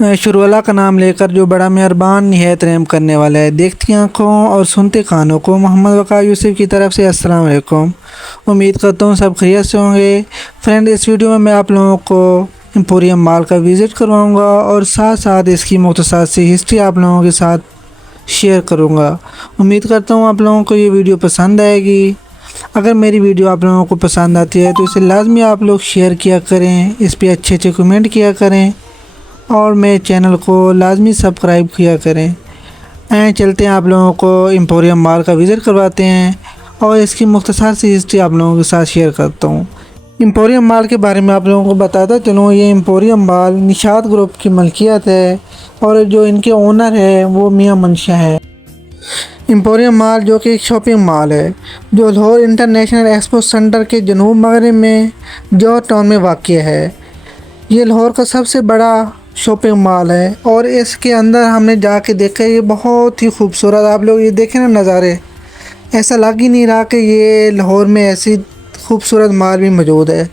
शुरू अल्लाह का नाम लेकर जो बड़ा मेहरबान निहायत रहम करने वाला है। देखती आँखों और सुनते कानों को मोहम्मद वक़ार यूसुफ की तरफ से अस्सलाम वालेकुम। उम्मीद करता हूँ सब खैरियत से होंगे। फ्रेंड, इस वीडियो में मैं आप लोगों को एम्पोरियम मॉल का विज़िट करवाऊँगा और साथ साथ इसकी मुख्तसर सी हिस्ट्री आप लोगों के साथ शेयर करूँगा। उम्मीद करता हूँ आप लोगों को ये वीडियो पसंद आएगी। अगर मेरी वीडियो आप लोगों को पसंद आती है तो इसे लाजमी आप लोग शेयर किया करें, इस पर अच्छे अच्छे कमेंट किया करें और मेरे चैनल को लाजमी सब्सक्राइब किया करें। चलते हैं आप लोगों को एम्पोरियम मॉल का विज़िट करवाते हैं और इसकी मुख्तसर सी हिस्ट्री आप लोगों के साथ शेयर करता हूँ। एम्पोरियम मॉल के बारे में आप लोगों को बताता चलूँ, ये एम्पोरियम मॉल निशात ग्रुप की मलकियत है और जो इनके ओनर है वो मियां मंशा है। एम्पोरियम मॉल जो कि एक शॉपिंग मॉल है जो लाहौर इंटरनेशनल एक्सपो सेंटर के जनूब मगरब में जौहर टाउन में वाक़ है। ये लाहौर का सबसे बड़ा शॉपिंग मॉल है और इसके अंदर हमने जाके देखा, ये बहुत ही खूबसूरत। आप लोग ये देखें ना नज़ारे, ऐसा लग ही नहीं रहा कि ये लाहौर में ऐसी खूबसूरत मॉल भी मौजूद है।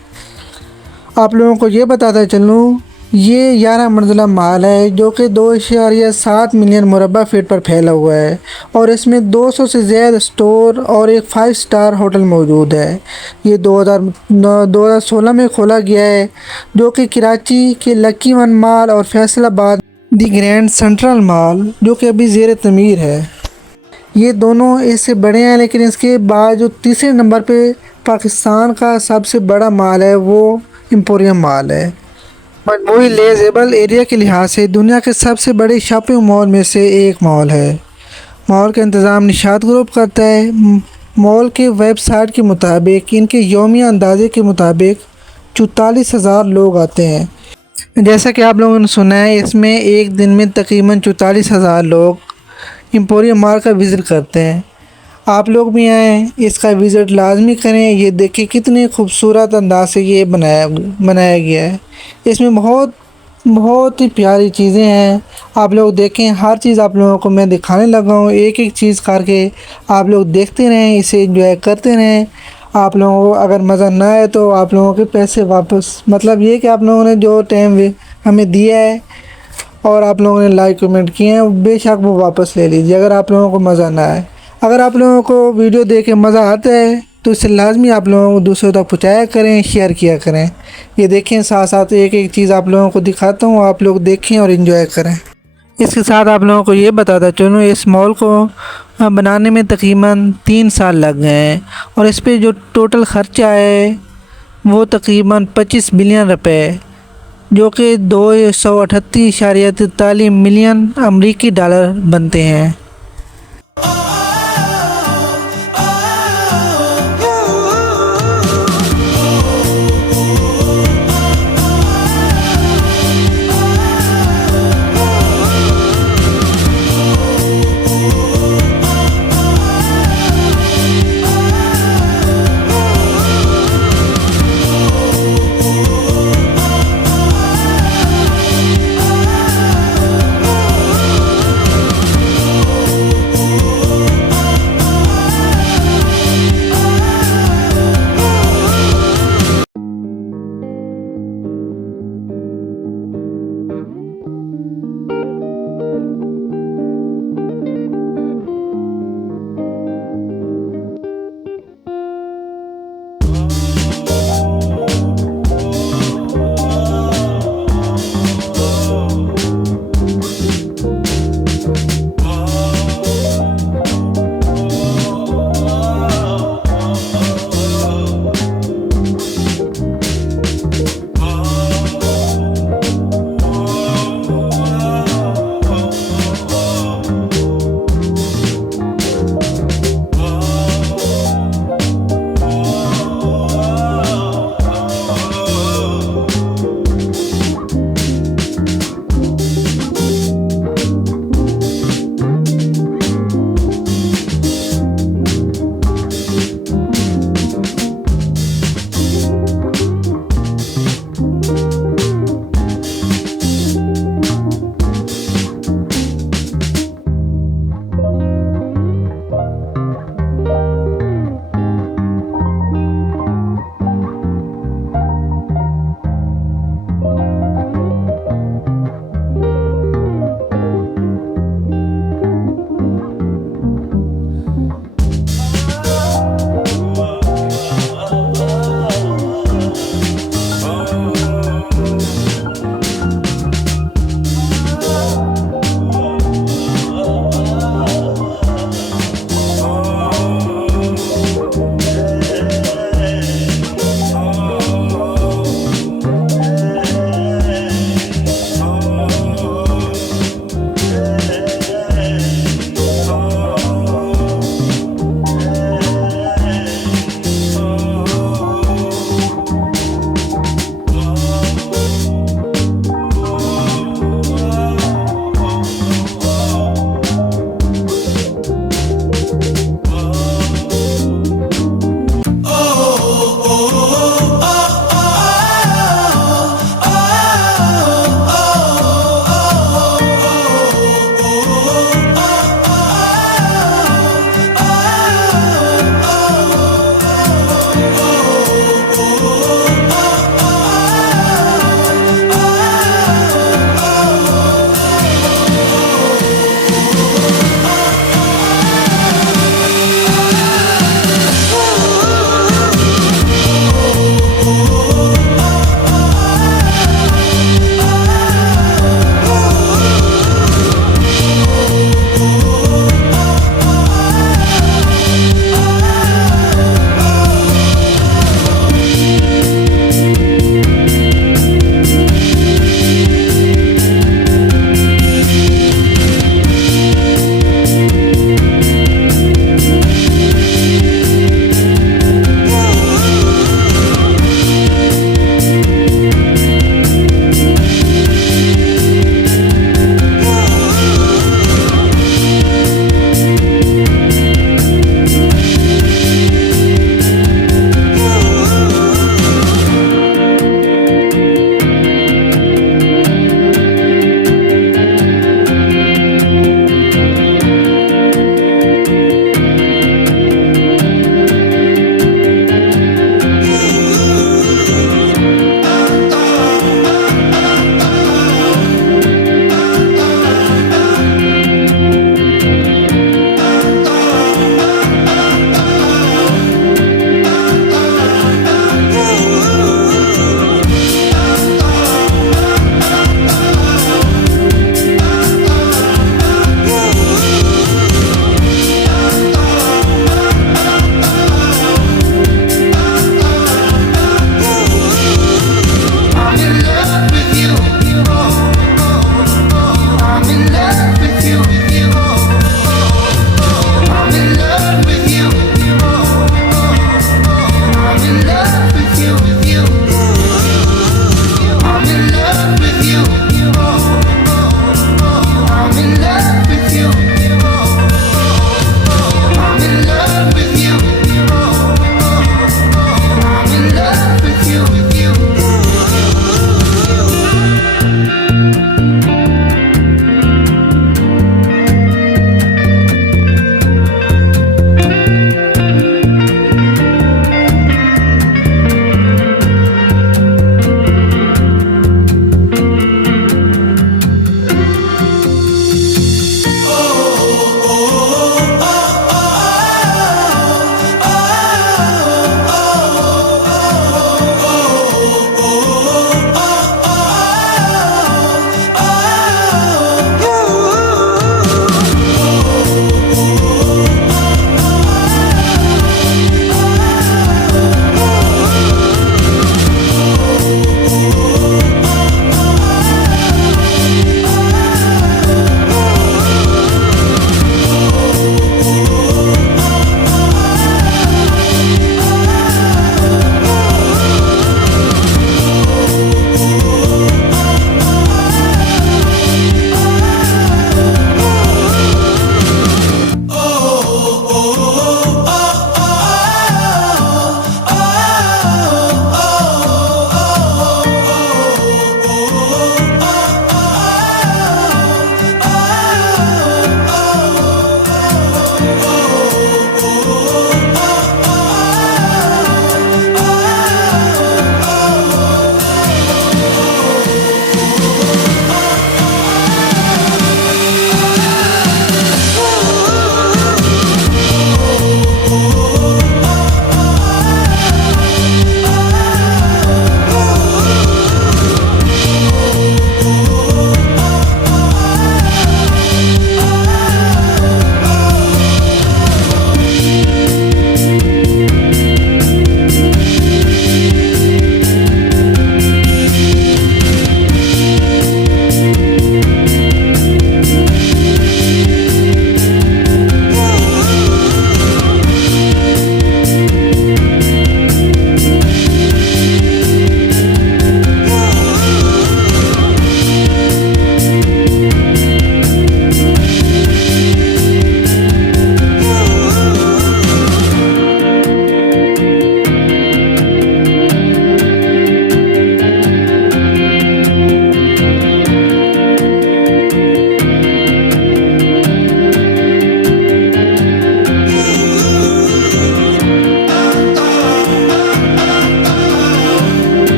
आप लोगों को ये बताता चलूँ, ये 11 मंजिला मॉल है जो कि 2.7 मिलियन मुरबा फीट पर फैला हुआ है और इसमें 200 से ज़्यादा स्टोर और एक 5 स्टार होटल मौजूद है। ये 2016 में खोला गया है, जो कि कराची के लकी वन मॉल और फैसलाबाद दी ग्रैंड सेंट्रल मॉल जो कि अभी ज़ेर तमीर है, ये दोनों इससे बड़े हैं। लेकिन इसके बाद जो तीसरे नंबर पे पाकिस्तान का सबसे बड़ा मॉल है वो एम्पोरियम मॉल है। मजमूई लेजेबल एरिया के लिहाज से दुनिया के सबसे बड़े शॉपिंग मॉल में से एक मॉल है। मॉल का इंतज़ाम निशात ग्रुप करता है। मॉल के वेबसाइट के मुताबिक इनके यौमिया अंदाजे के मुताबिक 44,000 लोग आते हैं। जैसा कि आप लोगों ने सुना है, इसमें एक दिन में तकरीबन 44,000 लोग एम्पोरियम मॉल का विज़िट करते हैं। आप लोग भी आएँ, इसका विज़िट लाजमी करें। ये देखिए कितने खूबसूरत अंदाज से ये बनाया गया है। इसमें बहुत ही प्यारी चीज़ें हैं। आप लोग देखें, हर चीज़ आप लोगों को मैं दिखाने लगा हूँ, एक एक चीज़ करके आप लोग देखते रहें, इसे एंजॉय करते रहें। आप लोगों को अगर मज़ा ना आए तो आप लोगों के पैसे वापस, मतलब ये कि आप लोगों ने जो टाइम हमें दिया है और आप लोगों ने लाइक कमेंट किए हैं, बेशक वो वापस ले लीजिए अगर आप लोगों को मज़ा ना आए। अगर आप लोगों को वीडियो देख के मज़ा आता है तो इसे लाजमी आप लोगों को दूसरों तक पहुँचाया करें, शेयर किया करें। ये देखें, साथ साथ एक एक चीज़ आप लोगों को दिखाता हूँ, आप लोग देखें और इन्जॉय करें। इसके साथ आप लोगों को ये बताता चलूँ, इस मॉल को बनाने में तकरीबन 3 साल लग गए हैं और इस पर जो टोटल ख़र्चा है वो तकरीबन 25 बिलियन रुपए, जो कि 238.43 मिलियन अमरीकी डॉलर बनते हैं।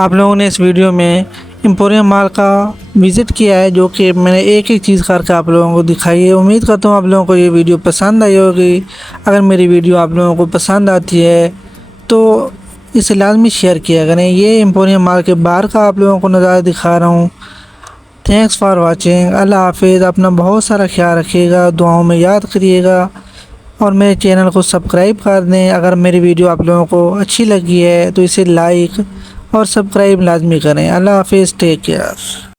आप लोगों ने इस वीडियो में एम्पोरियम मॉल का विज़िट किया है, जो कि मैंने एक एक चीज़ करके आप लोगों को दिखाई है। उम्मीद करता हूँ आप लोगों को ये वीडियो पसंद आई होगी। अगर मेरी वीडियो आप लोगों को पसंद आती है तो इसे लाजमी शेयर किया करें। ये एम्पोरियम मॉल के बाहर का आप लोगों को नज़ारा दिखा रहा हूँ। Thanks for watching. अल्लाह हाफिज़। अपना बहुत सारा ख्याल रखिएगा, दुआओं में याद करिएगा और मेरे चैनल को सब्सक्राइब कर दें। अगर मेरी वीडियो आप लोगों को अच्छी लगी है तो इसे लाइक और सब्सक्राइब लाजमी करें। अल्लाह हाफिज़। Take care.